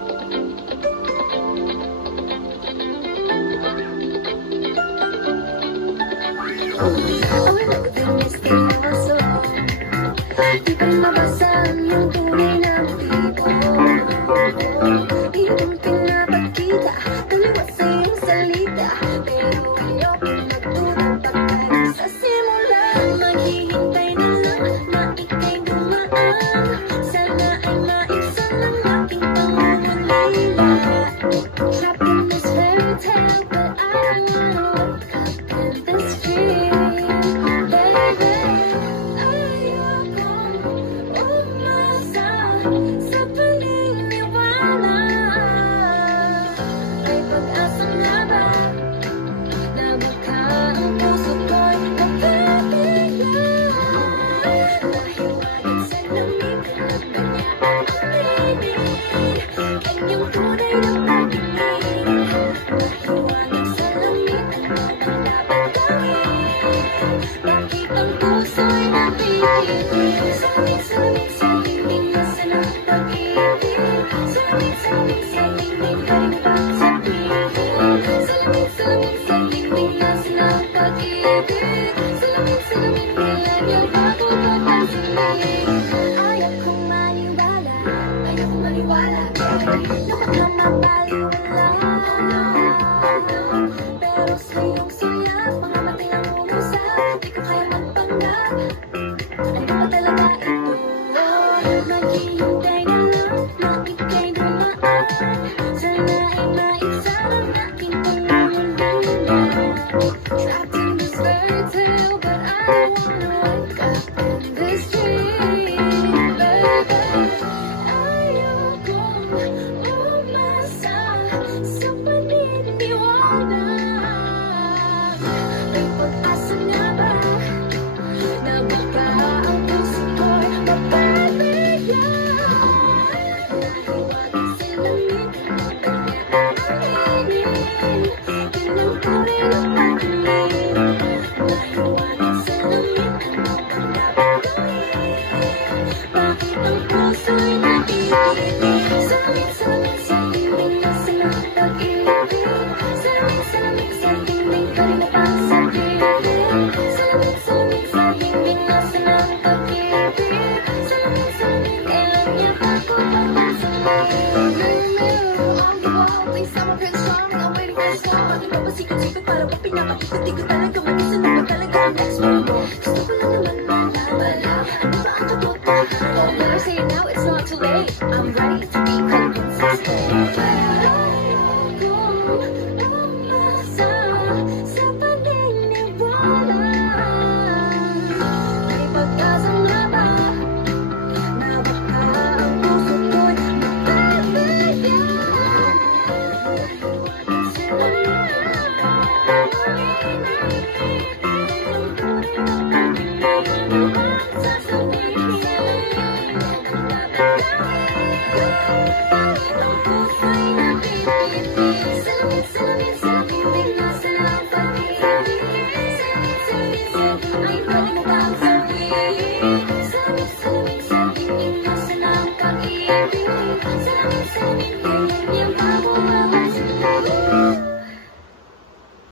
Di ko mabasa ang iyong tunay na motibo. Iyong pinapakita, taliwas sa iyong salita. Pero ayokong magtutupag sa simula. Maghihintay na lang na ika'y dumaan. Sana ay maibsan ang aking pangungulila. Trapped in this fairy tale, but I don't wanna wake up in this dream. Pero sa iyong siya, mamamatay ang umusa. Di ko kaya magpanggap. Ano ba talaga ito? Maghihintay na lang na ika'y dumaan. Sana ay maibsan ang aking pangungulila. Trapped in this fairy tale, but I don't wanna wake up in this dream, baby. Ayokong umasa sa paniniwala. May pag-asa nga ba na baka ang puso ko'y mapapayan? Nahiwagang salamin ang kanya-anginin. Yun ang tunay na pagtingin. Nahiwagang salamin ang dapat gawin. Bakit ang puso'y naiinip? Salit-salit sa tingin na silang pag-ibig. Salit-salit sa tingin ka rin na pang-sabihin. Salit-salit sa tingin na silang pag-ibig. Salit-salit kailan niya ako papasalit. Meron ang diba always sama friend strong. I'm waiting for the song. Di ba ba sikot-sikot para pa pinapakikot? Di ko talaga mag-isa na ba talaga ang next move mo? Gusto ko lang naman malaman. Ano ba ang katotohanan? Better say it now, it's not too late. I'm ready to be consistent.